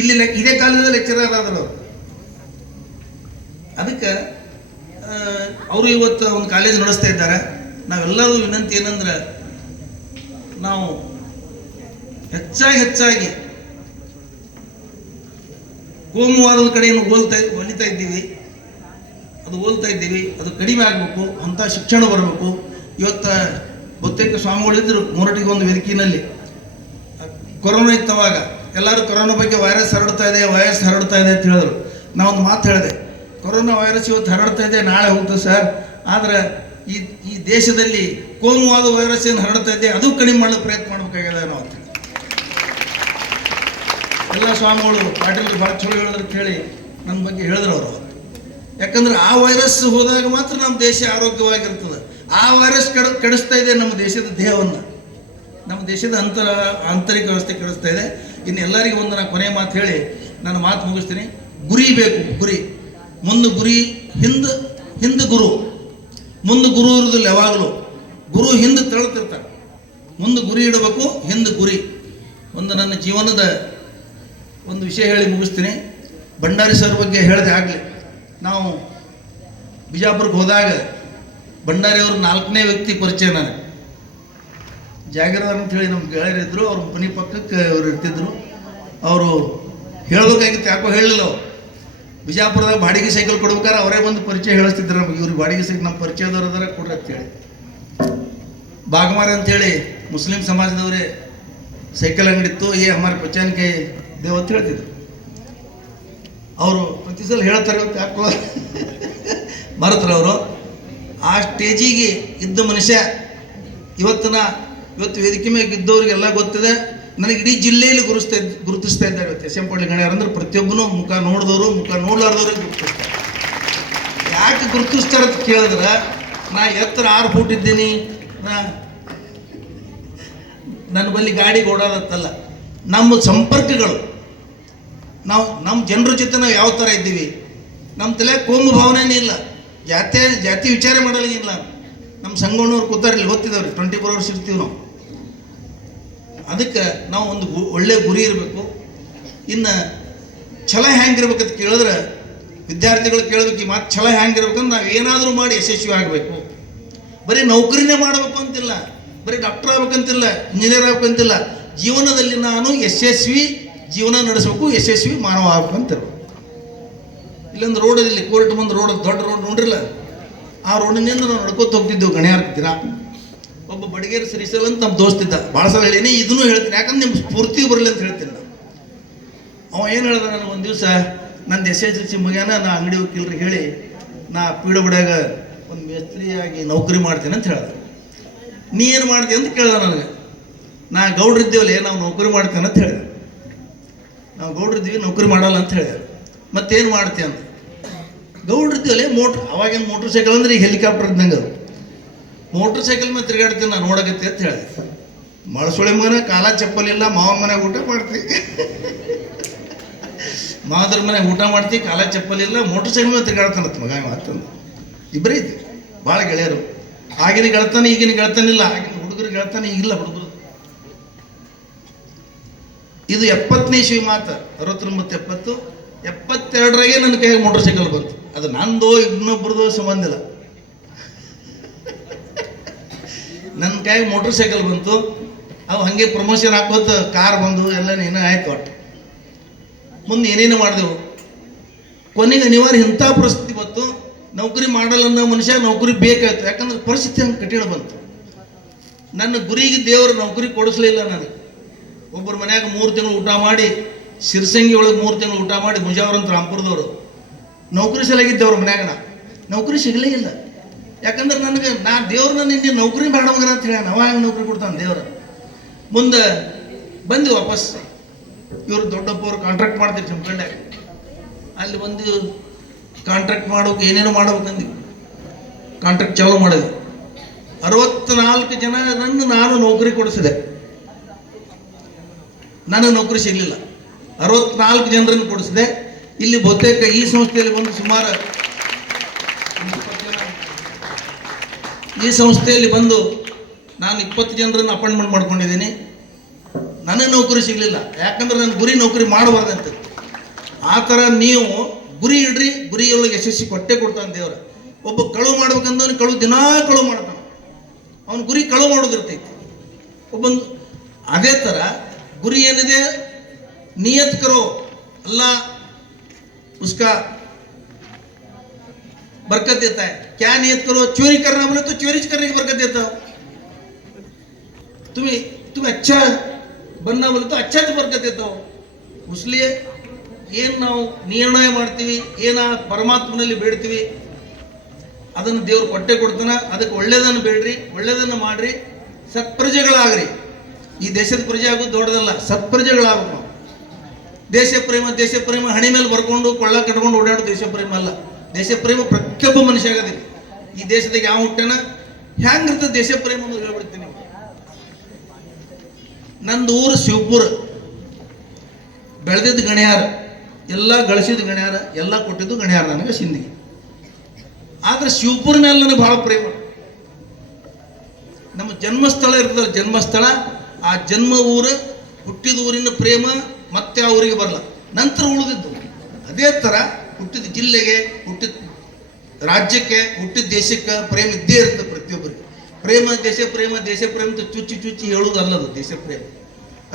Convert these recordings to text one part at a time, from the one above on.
ಇಲ್ಲಿ ಇದೇ ಕಾಲದ ಲೆಕ್ಚರರ್ ಆದರು ಅವರು. ಅದಕ್ಕೆ ಅವರು ಇವತ್ತು ಒಂದು ಕಾಲೇಜ್ ನಡೆಸ್ತಾ ಇದ್ದಾರೆ. ನಾವೆಲ್ಲರೂ ವಿನಂತಿ ಏನಂದ್ರೆ, ನಾವು ಹೆಚ್ಚಾಗಿ ಕೋಮುವಾದದ ಕಡೆಯನ್ನು ಒಲಿತಾ ಇದ್ದೀವಿ. ಅದು ಕಡಿಮೆ ಆಗಬೇಕು ಅಂತ ಶಿಕ್ಷಣ ಬರಬೇಕು. ಇವತ್ತು ಬಹುತೇಕ ಸ್ವಾಮಿಗಳಿದ್ದರು ಮೂರಟಿಗೆ ಒಂದು ವೇದಿಕೆಯಲ್ಲಿ. ಕೊರೋನಾ ಇತ್ತವಾಗ ಎಲ್ಲರೂ ಕೊರೋನಾ ಬಗ್ಗೆ ವೈರಸ್ ಹರಡ್ತಾ ಇದೆ ಅಂತ ಹೇಳಿದ್ರು. ನಾವೊಂದು ಮಾತು ಹೇಳಿದೆ, ಕೊರೋನಾ ವೈರಸ್ ಇವತ್ತು ಹರಡ್ತಾ ಇದೆ, ನಾಳೆ ಹೋಗ್ತದೆ ಸರ್. ಆದರೆ ಈ ದೇಶದಲ್ಲಿ ಕೋಮುವಾದ ವೈರಸ್ ಏನು ಹರಡ್ತಾ ಇದೆ ಅದು ಕಡಿಮೆ ಮಾಡಲು ಪ್ರಯತ್ನ ಮಾಡಬೇಕಾಗಿದೆ ನಾವು ಅಂತ ಎಲ್ಲ ಸ್ವಾಮಿಗಳು ಪಾಟೀಲ್ರು ಭಾಳ ಚಲೋ ಹೇಳಿದ್ರು ಅಂತ ಹೇಳಿ ನನ್ನ ಬಗ್ಗೆ ಹೇಳಿದ್ರು ಅವರು. ಯಾಕಂದ್ರೆ ಆ ವೈರಸ್ ಹೋದಾಗ ಮಾತ್ರ ನಮ್ಮ ದೇಶ ಆರೋಗ್ಯವಾಗಿರ್ತದೆ. ಆ ವೈರಸ್ ಕೆಡಿಸ್ತಾ ಇದೆ ನಮ್ಮ ದೇಶದ ದೇಹವನ್ನು, ನಮ್ಮ ದೇಶದ ಆಂತರಿಕ ವ್ಯವಸ್ಥೆ ಕೆಡಿಸ್ತಾ ಇದೆ. ಇನ್ನು ಎಲ್ಲರಿಗೂ ಒಂದು ನಾನು ಕೊನೆ ಮಾತು ಹೇಳಿ ನಾನು ಮಾತು ಮುಗಿಸ್ತೀನಿ. ಗುರಿ ಬೇಕು, ಗುರಿ. ಮುಂದೆ ಗುರಿ, ಹಿಂದೆ ಗುರು. ಮುಂದೆ ಗುರು ಇರೋದಿಲ್ಲ ಯಾವಾಗಲೂ. ಗುರು ಹಿಂದೆ ತಳ್ತಿರ್ತಾರೆ. ಮುಂದೆ ಗುರಿ ಇಡಬೇಕು, ಹಿಂದೆ ಗುರಿ. ಒಂದು ನನ್ನ ಜೀವನದ ಒಂದು ವಿಷಯ ಹೇಳಿ ಮುಗಿಸ್ತೀನಿ. ಭಂಡಾರಿ ಸರ್ ಬಗ್ಗೆ ಹೇಳಿದೆ ಆಗಲಿ. ನಾವು ಬಿಜಾಪುರಕ್ಕೆ ಹೋದಾಗ ಭಂಡಾರಿಯವರು 4ನೇ ವ್ಯಕ್ತಿ ಪರಿಚಯ ನನಗೆ. ಜಾಗೀರ್ದಾರ್ ಅಂತ ಹೇಳಿ ನಮ್ಮ ಗೆಳೆಯರಿದ್ದರು, ಅವ್ರ ಮನೆ ಪಕ್ಕಕ್ಕೆ ಅವ್ರು ಇರ್ತಿದ್ರು. ಅವರು ಹೇಳಬೇಕಾಗಿತ್ತು, ಯಾಕೋ ಹೇಳಲಿಲ್ಲ. ಅವರು ಬಿಜಾಪುರದಾಗ ಬಾಡಿಗೆ ಸೈಕಲ್ ಕೊಡ್ಬೇಕಾದ್ರೆ ಅವರೇ ಬಂದು ಪರಿಚಯ ಹೇಳಿಸ್ತಿದ್ರು ನಮಗೆ. ಇವ್ರಿಗೆ ಬಾಡಿಗೆ ಸೈಕಲ್ ನಮ್ಮ ಪರಿಚಯದವ್ರು ಅದಾರ ಕೊಡ್ರಿ ಅಂತೇಳಿ. ಬಾಗಮಾರ ಅಂತೇಳಿ ಮುಸ್ಲಿಂ ಸಮಾಜದವರೇ ಸೈಕಲ್ ಅಂಗಡಿತ್ತು. ಹಮಾರ ಪಚಾನ್ಕೆ ದೇವ್ ಅಂತ ಹೇಳ್ತಿದ್ರು. ಅವರು ಪ್ರತಿ ಸಲ ಹೇಳ್ತಾರೆ, ಯಾಕೋ ಮರೆತರು ಅವರು. ಆ ಸ್ಟೇಜಿಗೆ ಇದ್ದ ಮನುಷ್ಯ ಇವತ್ತು ವೇದಿಕೆ ಮೇಲೆ ಇದ್ದವ್ರಿಗೆಲ್ಲ ಗೊತ್ತಿದೆ. ನನಗೆ ಇಡೀ ಜಿಲ್ಲೆಯಲ್ಲಿ ಗುರುತಿಸ್ತಾ ಇದ್ದಾರೆ. ಇವತ್ತು ಎಸ್ ಎಂ ಪಳ್ಳಿ ಗಣ್ಯರು ಅಂದ್ರೆ ಪ್ರತಿಯೊಬ್ಬನು ಮುಖ ನೋಡಿದವರು, ಮುಖ ನೋಡ್ಲಾರ್ದವ್ರಿಗೆ ಗುರುತಿಸ್ತಾರೆ. ಯಾಕೆ ಗುರುತಿಸ್ತಾರೆ ಅಂತ ಕೇಳಿದ್ರೆ, ನಾ ಎತ್ತರ 6 ಫೂಟ್ ಇದ್ದೀನಿ, ನನ್ನ ಬಳಿ ಗಾಡಿ ಓಡಾಡತ್ತಲ್ಲ. ನಮ್ಮ ಸಂಪರ್ಕಗಳು, ನಮ್ಮ ಜನರ ಜೊತೆ ನಾವು ಯಾವ ಥರ ಇದ್ದೀವಿ. ನಮ್ಮ ತಲೆ ಕೋಮು ಭಾವನೆನೇ ಇಲ್ಲ, ಜಾತಿ ವಿಚಾರ ಮಾಡಲಿಲ್ಲ. ನಮ್ಮ ಸಂಗಣ್ಣವ್ರು ಕೂತಾರಲ್ಲಿ ಗೊತ್ತಿದ್ದವ್ರಿ, 24 hours ಇರ್ತೀವಿ ನಾವು. ಅದಕ್ಕೆ ನಾವು ಒಂದು ಒಳ್ಳೆ ಗುರಿ ಇರಬೇಕು. ಇನ್ನು ಛಲ ಹೆಂಗಿರ್ಬೇಕಂತ ಕೇಳಿದ್ರೆ ವಿದ್ಯಾರ್ಥಿಗಳು ಕೇಳಬೇಕು. ಈ ಮಾತು ಛಲ ಹೆಂಗಿರ್ಬೇಕಂದ್ರೆ ನಾವು ಏನಾದರೂ ಮಾಡಿ ಯಶಸ್ವಿ ಆಗಬೇಕು. ಬರೀ ನೌಕರಿನೇ ಮಾಡಬೇಕು ಅಂತಿಲ್ಲ, ಬರೀ ಡಾಕ್ಟರ್ ಆಗ್ಬೇಕಂತಿಲ್ಲ, ಇಂಜಿನಿಯರ್ ಆಗ್ಬೇಕಂತಿಲ್ಲ. ಜೀವನದಲ್ಲಿ ನಾನು ಯಶಸ್ವಿ ಜೀವನ ನಡೆಸಬೇಕು, ಯಶಸ್ವಿ ಮಾನವ ಆಗ್ಬೇಕಂತಿರ್ಬೇಕು. ಇಲ್ಲೊಂದು ರೋಡಲ್ಲಿ ಕೋರ್ಟ್ ಮುಂದೆ ರೋಡ್, ದೊಡ್ಡ ರೋಡ್ ನೋಡ್ರಿಲ್ಲ, ಆ ರೋಡಿನಿಂದ ನಾವು ನಡ್ಕೊತ ಹೋಗ್ತಿದ್ದೆವು ಗಣ್ಯಾರ್ಕ ದಿನ. ಒಬ್ಬ ಬಡಗೇರಿ ಶ್ರೀಶೈಲ ಅಂತ ನಮ್ಮ ದೋಸ್ತಿದ್ದ. ಭಾಳ ಸಲ ಹೇಳೀನಿ, ಇದನ್ನು ಹೇಳ್ತೀನಿ, ಯಾಕಂದ್ರೆ ನಿಮ್ಮ ಸ್ಫೂರ್ತಿ ಬರಲಿ ಅಂತ ಹೇಳ್ತೀನಿ ನಾನು. ಅವ ಏನು ಹೇಳ್ದ, ನಾನು ಒಂದು ದಿವಸ ನಂದು SSLC ಮುಗ್ಯಾನ, ನಾ ಅಂಗಡಿ ವಕೀಲ್ರಿಗೆ ಹೇಳಿ ನಾ ಪೀಡಬಡ್ಯಾಗ ಒಂದು ಮೇಸ್ತ್ರಿಯಾಗಿ ನೌಕರಿ ಮಾಡ್ತೀನಿ ಅಂತ ಹೇಳ್ದೆ. ನೀ ಏನು ಮಾಡ್ತೀನಿ ಅಂತ ಕೇಳ್ದೆ ನನಗೆ. ನಾ ಗೌಡ್ರಿದ್ದೇವಲ್ಲ, ನಾವು ನೌಕರಿ ಮಾಡ್ತೇನೆ ಅಂತ ಹೇಳಿದೆ. ನಾವು ಗೌಡ್ರಿದ್ದೀವಿ, ನೌಕರಿ ಮಾಡಲ್ಲ ಅಂತ ಹೇಳಿದೆ. ಮತ್ತೇನು ಮಾಡ್ತೀವಿ ಅಂತ. ಗೌಡ್ರಿದ್ದೀವಲ್ಲ, ಅವಾಗೇನು ಮೋಟ್ರ್ ಸೈಕಲ್ ಅಂದ್ರೆ ಈಗ ಹೆಲಿಕಾಪ್ಟರ್ ಇದ್ದಂಗೆ. ಅದು ಮೋಟ್ರ್ ಸೈಕಲ್ ಮೇಲೆ ತಿರುಗಾಡ್ತೀನಿ ನಾನು, ನೋಡಕತ್ತಿ ಅಂತ ಹೇಳಿದೆ. ಮಳಸೊಳೆ ಮಗನ ಕಾಲ ಚಪ್ಪಲಿಲ್ಲ, ಮಾವನ ಮನೆಗೆ ಊಟ ಮಾಡ್ತೀವಿ, ಮಾದ್ರ ಮನೆಗೆ ಊಟ ಮಾಡ್ತೀವಿ, ಕಾಲ ಚಪ್ಪಲಿಲ್ಲ, ಮೋಟ್ರ್ ಸೈಕಲ್ ಮೇಲೆ ತಿರುಗಾಡ್ತಾನತ್ ಮಗ ಮಾತಂದು. ಇಬ್ಬರೇ ಇದ್ವಿ, ಭಾಳ ಗೆಳೆಯರು. ಆಗಿನ ಗೆಳತಾನೆ ಈಗಿನ ಗೆಳತಾನಿಲ್ಲ, ಆಗಿನ ಹುಡುಗರು ಗೆಳತಾನೆ ಈಗಿಲ್ಲ ಹುಡುಗರು. ಇದು 70ನೇ ಇಸ್ವಿ ಮಾತು, 69 72ರಾಗೆ ನನ್ನ ಕೈಗೆ ಮೋಟ್ರ್ ಸೈಕಲ್ ಬಂತು. ಅದು ನಂದು ಇನ್ನೊಬ್ಬರದು ಸಂಬಂಧ ಇಲ್ಲ, ನನ್ನ ಕೈಗೆ ಮೋಟ್ರ್ ಸೈಕಲ್ ಬಂತು. ಅವು ಹಾಗೆ ಪ್ರಮೋಷನ್ ಹಾಕೋತ ಕಾರ್ ಬಂದು ಎಲ್ಲ ಏನೋ ಆಯ್ತು. ಒಟ್ಟು ಮುಂದೆ ಏನೇನು ಮಾಡಿದೆವು. ಕೊನೆಗೆ ಅನಿವಾರ್ಯ ಇಂಥ ಪರಿಸ್ಥಿತಿ ಬಂತು. ನೌಕರಿ ಮಾಡಲ್ಲ ಅನ್ನೋ ಮನುಷ್ಯ ನೌಕರಿ ಬೇಕಾಯ್ತು. ಯಾಕಂದ್ರೆ ಪರಿಸ್ಥಿತಿ ಹಂಗೆ ಕಠಿಣ ಬಂತು. ನನ್ನ ಗುರಿಗೆ ದೇವರು ನೌಕರಿ ಕೊಡಿಸ್ಲಿಲ್ಲ ನನಗೆ. ಒಬ್ಬರು ಮನ್ಯಾಗ 3 ತಿಂಗಳು ಊಟ ಮಾಡಿ, ಸಿರ್ಸಂಗಿ ಒಳಗೆ 3 ತಿಂಗಳು ಊಟ ಮಾಡಿ, ಮುಜಾವರ್ ಅಂತ ರಾಂಪುರದವರು ನೌಕರಿ ಸಲಗಿದ್ದವ್ರ ಮನ್ಯಾಗ ನೌಕರಿ ಸಿಗಲೇ ಇಲ್ಲ. ಯಾಕಂದ್ರೆ ನಾ ದೇವ್ರನ್ನ ನಿನ್ನೆ ನೌಕರಿ ಬೇಡ ಮಗನ ಅಂತ ಹೇಳ, ನಾವ ಹೆಂಗೆ ನೌಕರಿ ಕೊಡ್ತಾನೆ ದೇವ್ರ. ಮುಂದೆ ಬಂದು ವಾಪಸ್ ಇವರು ದೊಡ್ಡಪ್ಪವ್ರು ಕಾಂಟ್ರಾಕ್ಟ್ ಮಾಡ್ತೀವಿ ಚಂಪಂಡೆ. ಅಲ್ಲಿ ಬಂದು ಕಾಂಟ್ರಾಕ್ಟ್ ಮಾಡೋಕೆ ಏನೇನು ಮಾಡ್ಬೇಕಂದ್ವಿ. ಕಾಂಟ್ರಾಕ್ಟ್ ಚಾಲೂ ಮಾಡಿದ್ವಿ. 64 ಜನ ನಾನು ನೌಕರಿ ಕೊಡಿಸಿದೆ. ನನಗೆ ನೌಕರಿ ಸಿಗಲಿಲ್ಲ. 64 ಜನರನ್ನು ಕೊಡಿಸಿದೆ. ಇಲ್ಲಿ ಬಹುತೇಕ ಈ ಸಂಸ್ಥೆಯಲ್ಲಿ ಬಂದು ಸುಮಾರು ಈ ಸಂಸ್ಥೆಯಲ್ಲಿ ಬಂದು ನಾನು 20 ಜನರನ್ನು ಅಪಾಯಿಂಟ್ಮೆಂಟ್ ಮಾಡ್ಕೊಂಡಿದ್ದೀನಿ. ನನಗೆ ನೌಕರಿ ಸಿಗಲಿಲ್ಲ, ಯಾಕಂದ್ರೆ ನನ್ನ ಗುರಿ ನೌಕರಿ ಮಾಡಬಾರ್ದಂತ. ಆ ಥರ ನೀವು ಗುರಿ ಇಡ್ರಿ, ಗುರಿಯೊಳಗೆ ಯಶಸ್ವಿ ಕೊಟ್ಟೆ ಕೊಡ್ತಾನೆ ದೇವ್ರ. ಒಬ್ಬ ಕಳುವು ಮಾಡ್ಬೇಕಂದವನು ದಿನಾ ಕಳುವು ಮಾಡ್ತಾನೆ, ಅವನ ಗುರಿ ಕಳುವು ಮಾಡೋದಿರ್ತೈತಿ. ಒಬ್ಬಂದು ಅದೇ ಥರ ಗುರಿ ಏನಿದೆ, ನಿಯತ್ ಕರೋ ಅಲ್ಲಾह उसका बरकत देता है. क्या नियत करो, चोरी करना बोले तो चोरी करने की बरकत देता हो. तुम्हें अच्छा बनना बोले तो अच्छा तो बरकत देता हो. इसलिए ಏನು ನಾವು ನಿರ್ಣಯ ಮಾಡ್ತೀವಿ, ಏನು ಪರಮಾತ್ಮನಲ್ಲಿ ಬೇಡ್ತೀವಿ, ಅದನ್ನು ದೇವ್ರು ಕೊಟ್ಟೆ ಕೊಡ್ತಾನೆ. ಅದಕ್ಕೆ ಒಳ್ಳೇದನ್ನು ಬೇಡ್ರಿ, ಒಳ್ಳೇದನ್ನು ಮಾಡ್ರಿ, ಸತ್ಪ್ರಜೆಗಳಾಗ್ರಿ. ಈ ದೇಶದ ಪ್ರಜೆ ಆಗೋದು ದೊಡ್ಡದಲ್ಲ, ಸತ್ಪ್ರಜೆಗಳಾಗಬೇಕು ನಾವು. ದೇಶ ಪ್ರೇಮ ಹಣಿ ಮೇಲೆ ಬರ್ಕೊಂಡು ಕೊಳ್ಳ ಕಟ್ಕೊಂಡು ಓಡಾಡೋ ದೇಶ ಪ್ರೇಮ ಅಲ್ಲ. ದೇಶ ಪ್ರೇಮ ಪ್ರತಿಯೊಬ್ಬ ಮನುಷ್ಯ ಆಗದೆ. ಈ ದೇಶದಾಗ ಯಾವ ಹುಟ್ಟನ ಹ್ಯಾಂಗಿರ್ತದೆ ದೇಶ ಪ್ರೇಮ ಅನ್ನೋದು ಹೇಳ್ಬಿಡ್ತೀನಿ. ನಂದು ಊರು ಶಿವಪುರ, ಬೆಳೆದಿದ್ದು ಗಣ್ಯಾರ, ಎಲ್ಲ ಗಳಿಸಿದ ಗಣ್ಯಾರ, ಎಲ್ಲ ಕೊಟ್ಟಿದ್ದು ಗಣ್ಯಾರ ನನಗೆ ಸಿಂಧಿಗೆ. ಆದ್ರೆ ಶಿವಪುರ ಮೇಲೆ ನನಗೆ ಬಹಳ ಪ್ರೇಮ. ನಮ್ಮ ಜನ್ಮಸ್ಥಳ ಇರ್ತದೆ, ಜನ್ಮಸ್ಥಳ, ಆ ಜನ್ಮ ಊರು, ಹುಟ್ಟಿದ ಊರಿನ ಪ್ರೇಮ ಮತ್ತೆ ಆ ಊರಿಗೆ ಬರಲ್ಲ, ನಂತರ ಉಳಿದಿದ್ದು. ಅದೇ ಥರ ಹುಟ್ಟಿದ ಜಿಲ್ಲೆಗೆ, ಹುಟ್ಟಿದ ರಾಜ್ಯಕ್ಕೆ, ಹುಟ್ಟಿದ ದೇಶಕ್ಕೆ ಪ್ರೇಮ ಇದ್ದೇ ಇರುತ್ತೆ ಪ್ರತಿಯೊಬ್ಬರಿಗೆ. ಪ್ರೇಮ ದೇಶ ಪ್ರೇಮ ಅಂತ ಚುಚ್ಚಿ ಹೇಳುವುದಲ್ಲದು ದೇಶ ಪ್ರೇಮ.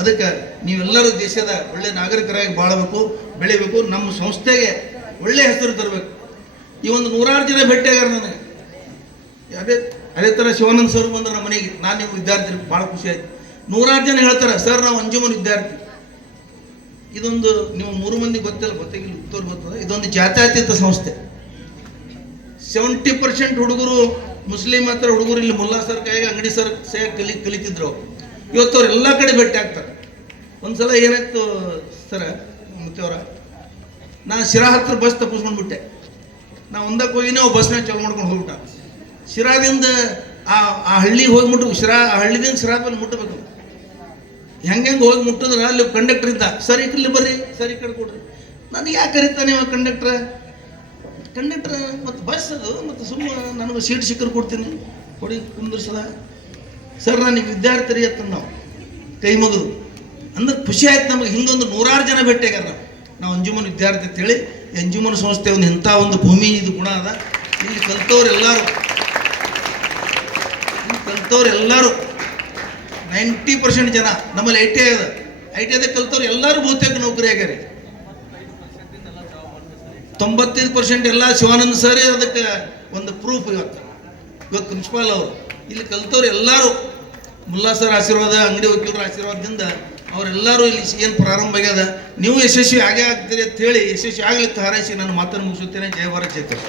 ಅದಕ್ಕೆ ನೀವೆಲ್ಲರೂ ದೇಶದ ಒಳ್ಳೆ ನಾಗರಿಕರಾಗಿ ಬಾಳಬೇಕು, ಬೆಳಿಬೇಕು, ನಮ್ಮ ಸಂಸ್ಥೆಗೆ ಒಳ್ಳೆ ಹೆಸರು ತರಬೇಕು. ಈ ಒಂದು 100 ಜನ ಭೇಟಿಯಾಗಾರ ನನಗೆ. ಅದೇ ಥರ ಶಿವಾನಂದ ಸರ್ ಬಂದ್ರೆ ನಮ್ಮ ಮನೆಗೆ, ನಾನು ನಿಮ್ಮ ವಿದ್ಯಾರ್ಥಿ, ಭಾಳ ಖುಷಿ ಆಯ್ತು. 100 ಜನ ಹೇಳ್ತಾರೆ, ಸರ್ ನಾವು ಅಂಜುಮನ್ ವಿದ್ಯಾರ್ಥಿ. ಇದೊಂದು ನೀವು 3 ಮಂದಿ ಗೊತ್ತಿಲ್ಲ, ಗೊತ್ತಾಗಿಲ್ಲ, ಉತ್ತರ್ ಗೊತ್ತದ. ಇದೊಂದು ಜಾತ್ಯತೀತ ಸಂಸ್ಥೆ. 70% ಹುಡುಗರು ಮುಸ್ಲಿಂ ಹತ್ರ ಹುಡುಗರು ಇಲ್ಲಿ ಮುಲ್ಲಾ ಸರ್ ಕೈಗೆ, ಅಂಗಡಿ ಸರ್ ಕಲಿತಿದ್ರು. ಇವತ್ತು ಅವ್ರು ಎಲ್ಲ ಕಡೆ ಭೇಟಿ ಆಗ್ತಾರೆ. ಒಂದ್ಸಲ ಏನಾಯ್ತು ಸರ ಮುತ್ತೆಯವರ, ನಾನು ಶಿರಾ ಹತ್ರ ಬಸ್ ತಪ್ಪಿಸ್ಕೊಂಡ್ಬಿಟ್ಟೆ. ನಾ ಒಂದಕ್ಕೆ ಹೋಗಿನೇ ಅವು ಬಸ್ನಾಗ ಚಾಲು ಮಾಡ್ಕೊಂಡು ಹೋಗ್ಬಿಟ್ಟ. ಶಿರಾದಿಂದ ಆ ಹಳ್ಳಿಗೆ ಹೋಗಿ ಆ ಹಳ್ಳಿದಿಂದ ಶಿರಾ ಮೇಲೆ ಮುಟ್ಟಬೇಕು. ಹೆಂಗೆ ಹೋಗಿ ಮುಟ್ಟಿದ್ರೆ ಅಲ್ಲಿ ಕಂಡಕ್ಟರ್ ಇದ್ದ, ಸರ್ ಈ ಕಡೆ ಬರ್ರಿ, ಸರ್ ಈ ಕಡೆ ಕೊಡ್ರಿ. ನನಗೆ ಯಾಕೆ ಕರೀತಾನೆ ಇವ ಕಂಡಕ್ಟ್ರ ಮತ್ತು ಬಸ್ ಅದು, ಮತ್ತು ಸುಮ್ಮನೆ ನನಗೆ ಸೀಟ್ ಸಿಕ್ಕರು ಕೊಡ್ತೀನಿ, ಕೊಡಿ ಕುಂದ್ರಿಸದ. ಸರ್ ನನಗೆ ವಿದ್ಯಾರ್ಥಿ ರೀ ಅಂತ ನಾವು ಕೈ ಮುಗಿದು ಅಂದ್ರೆ ಖುಷಿ ಆಯ್ತು ನಮಗೆ. ಹಿಂಗೊಂದು 100 ಜನ ಭೇಟಿಯಾಗಾರ. ನಾವು ಅಂಜುಮನ್ ವಿದ್ಯಾರ್ಥಿ ಅಂತೇಳಿ, ಅಂಜುಮನ್ ಸಂಸ್ಥೆ ಒಂದು ಇಂಥ ಒಂದು ಭೂಮಿ, ಇದು ಗುಣ ಅದ. ಇಲ್ಲಿ ಕಲ್ತವ್ರೆಲ್ಲರೂ 90% ಜನ ನಮ್ಮಲ್ಲಿ ಐ ಟಿ ಐದಾಗ ಕಲ್ತವ್ರು ಎಲ್ಲರೂ ಬಹುತೇಕ ನೌಕರಿ ಆಗ್ಯಾರ. 95% ಎಲ್ಲ ಶಿವಾನಂದ ಸರ್ ಅದಕ್ಕೆ ಒಂದು ಪ್ರೂಫ್. ಇವತ್ತು ಪ್ರಿನ್ಸಿಪಾಲ್ ಅವರು ಇಲ್ಲಿ ಕಲ್ತವ್ರು ಎಲ್ಲರೂ ಮುಲ್ಲಾ ಸರ್ ಆಶೀರ್ವಾದ, ಅಂಗಡಿ ವಕೀಲರ ಆಶೀರ್ವಾದದಿಂದ ಅವರೆಲ್ಲರೂ ಇಲ್ಲಿ ಏನು ಪ್ರಾರಂಭ ಆಗ್ಯದ. ನೀವು ಯಶಸ್ವಿ ಆಗೇ ಆಗ್ತೀರಿ ಅಂತ ಹೇಳಿ ಯಶಸ್ವಿ ಆಗಲಿಕ್ಕೆ ಹಾರೈಸಿ ನಾನು ಮಾತನ್ನು ಮುಗಿಸುತ್ತೇನೆ. ಜಯ ಭಾರತ್, ಜಯ.